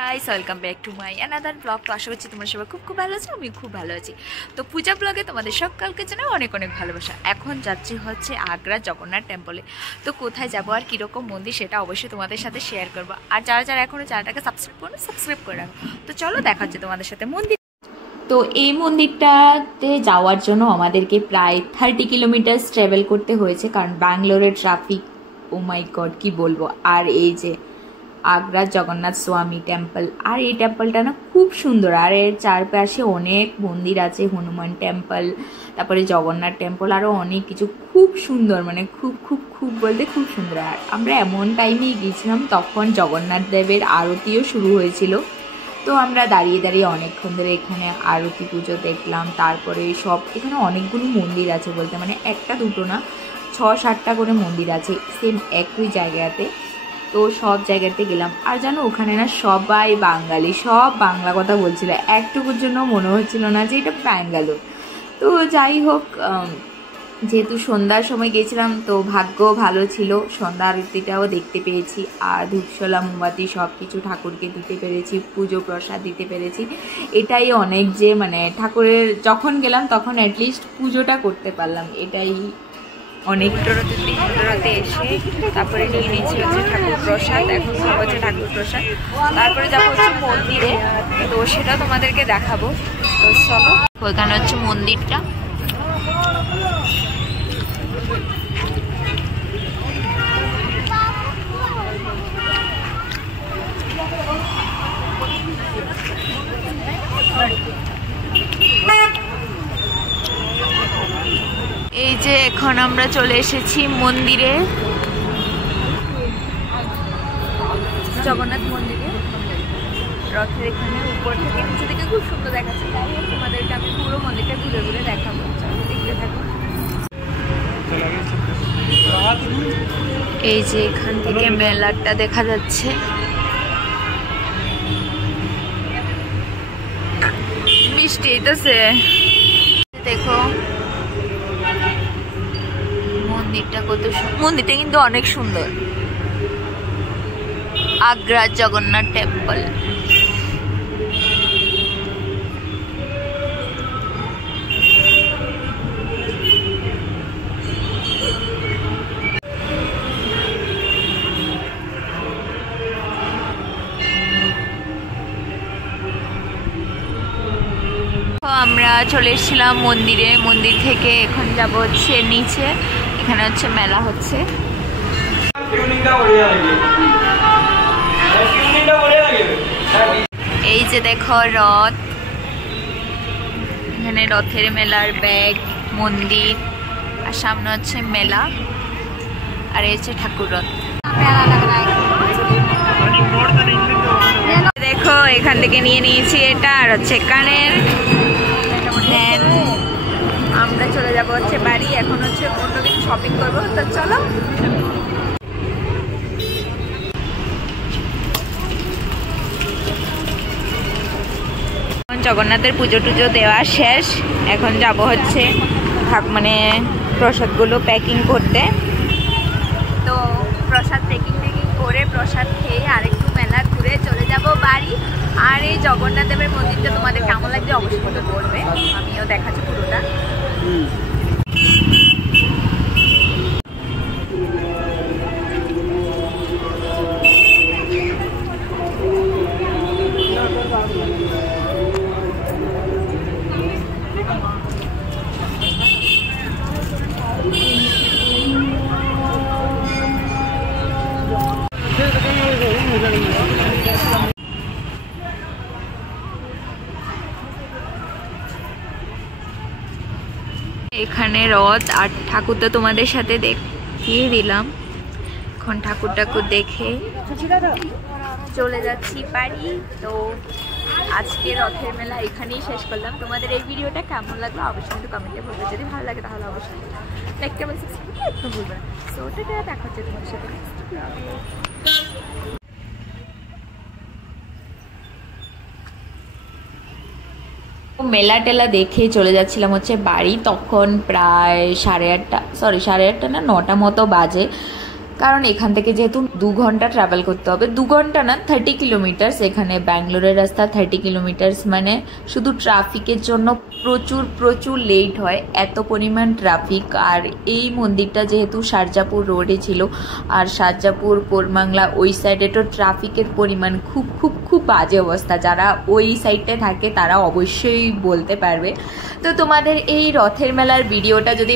Guys welcome back to my another blog. তো আশা করছি তোমরা সবাই খুব ভালো আছো, আমি খুব ভালো আছি। তো পূজা ব্লগে তোমাদের সকালকে জানাই অনেক অনেক ভালোবাসা। এখন যাচ্ছি হচ্ছে আগ্রা জগন্নাথ টেম্পলে। তো কোথায় যাবো আর কীরকম মন্দির সেটা অবশ্যই তোমাদের সাথে শেয়ার করবো। আর যারা যারা এখনও চ্যানেলটাকে সাবস্ক্রাইব করে রাখো। তো চলো দেখা হচ্ছে তোমাদের সাথে মন্দির। তো এই মন্দিরটাতে যাওয়ার জন্য আমাদেরকে প্রায় 30 কিলোমিটার ট্রাভেল করতে হয়েছে, কারণ ব্যাঙ্গালোরের ট্রাফিক, ও মাই গড কি বলবো। আর এই যে আগ্রা জগন্নাথ স্বামী টেম্পল, আর এই টেম্পলটা না খুব সুন্দর। আর এর চারপাশে অনেক মন্দির আছে, হনুমান টেম্পল, তারপরে জগন্নাথ টেম্পল, আরও অনেক কিছু। খুব সুন্দর, মানে খুব খুব খুব বলতে খুব সুন্দর। আর আমরা এমন টাইমেই গিয়েছিলাম তখন জগন্নাথ দেবের আরতিও শুরু হয়েছিল। তো আমরা দাঁড়িয়ে দাঁড়িয়ে অনেকক্ষণ ধরে এখানে আরতি পুজো দেখলাম। তারপরে সব এখানে অনেকগুলো মন্দির আছে, বলতে মানে একটা দুটো না, 6-7টা করে মন্দির আছে সেম একই জায়গাতে। তো সব জায়গাতে গেলাম। আর জানো ওখানে না সবাই বাঙালি, সব বাংলা কথা বলছিল, একটুকুর জন্য মনে হচ্ছিল না যে এটা ব্যাঙ্গালোর। তো যাই হোক, যেহেতু সন্ধ্যার সময় গেছিলাম তো ভাগ্য ভালো ছিল, সন্ধ্যা আরতিটাও দেখতে পেয়েছি। আর ধূপশলা মোমবাতি সব কিছু ঠাকুরকে দিতে পেরেছি, পুজো প্রসাদ দিতে পেরেছি। এটাই অনেক, যে মানে ঠাকুরের যখন গেলাম তখন অ্যাটলিস্ট পুজোটা করতে পারলাম, এটাই অনেক। ইন্দ্রতে এসে তারপরে নিয়ে নিয়েছি হচ্ছে ঠাকুর প্রসাদ। এখন সব হচ্ছে ঠাকুর প্রসাদ, তারপরে যাবো হচ্ছে মন্দিরে, তো সেটা তোমাদেরকে দেখাবো। তো চলো, ওইখানে হচ্ছে মন্দিরটা। এই যে এখন আমরা চলে এসেছি মন্দিরে, জগন্নাথ মন্দিরে। রথের এখানে উপর থেকে নিচে থেকে খুব সুন্দর দেখাচ্ছে। তাই তোমাদেরকে আমি পুরো মন্দিরটা ঘুরে ঘুরে দেখাবো, দেখতে থাকো। এই যে এখান থেকে মেলাটা দেখা যাচ্ছে। বৃষ্টি এইতেছে, দেখো মন্দিরটা কত সুন্দর। মন্দিরটা কিন্তু অনেক সুন্দর, আগ্রা জগন্নাথ টেম্পল। আমরা চলে এসেছিলাম মন্দিরে, মন্দির থেকে এখন যাব হচ্ছে নিচে, এখানে হচ্ছে মেলা হচ্ছে। এই যে দেখো রথ, এখানে রথের মেলার ব্যাগ, মন্দির, আর সামনে হচ্ছে মেলা, আর এই হচ্ছে ঠাকুর রথ। দেখো এখান থেকে নিয়ে নিয়েছি এটা, আর হচ্ছে কানের। আমরা চলে যাবো হচ্ছে বাড়ি, এখন হচ্ছে অন্য কিছু শপিং করবো। তো চলো, জগন্নাথের পুজো টুজো দেওয়া শেষ, এখন যাব হচ্ছে মানে প্রসাদগুলো প্যাকিং করতে। তো প্রসাদ প্যাকিং করে প্রসাদ খেয়ে আরেকটু মেলা ঘুরে চলে যাব বাড়ি। আর এই জগন্নাথ দেবের মন্দিরটা তোমাদের কেমন লাগছে অবশ্যই কিন্তু বলবে, আমিও দেখাচ্ছি পুরোটা। এখানে রথ আর ঠাকুর তো তোমাদের সাথে দেখিয়ে দিলাম। এখন ঠাকুর ঠাকুর দেখে চলে যাচ্ছি বাড়ি। তো আজকে রথের মেলা এখানেই শেষ করলাম। তোমাদের এই ভিডিওটা কেমন লাগলো অবশ্যই কিন্তু কমেন্টে বলবে, যদি ভালো লাগে তাহলে অবশ্যই লাইক কমেন্ট সাবস্ক্রাইব একটু বলবে না। সো ওটা দেখা হচ্ছে তোমাদের সাথে নেক্সট ব্লগে। মেলা টেলা দেখে চলে যাচ্ছিলাম হচ্ছে বাড়ি, তখন প্রায় 8:30, 9টা মতো বাজে। কারণ এখান থেকে যেহেতু 2 ঘন্টা ট্রাভেল করতে হবে, 2 ঘন্টা না 30 কিলোমিটার্স, এখানে ব্যাঙ্গালোরের রাস্তা 30 কিলোমিটার্স, মানে শুধু ট্রাফিকের জন্য প্রচুর প্রচুর লেট হয়, এত পরিমাণ ট্রাফিক। আর এই মন্দিরটা যেহেতু শারজাপুর রোডে ছিল, আর শারজাপুর কোরমাংলা ওই সাইডে তো ট্রাফিকের পরিমাণ খুব খুব খুব বাজে অবস্থা। যারা ওই সাইডে থাকে তারা অবশ্যই বলতে পারবে। তো তোমাদের এই রথের মেলার ভিডিওটা যদি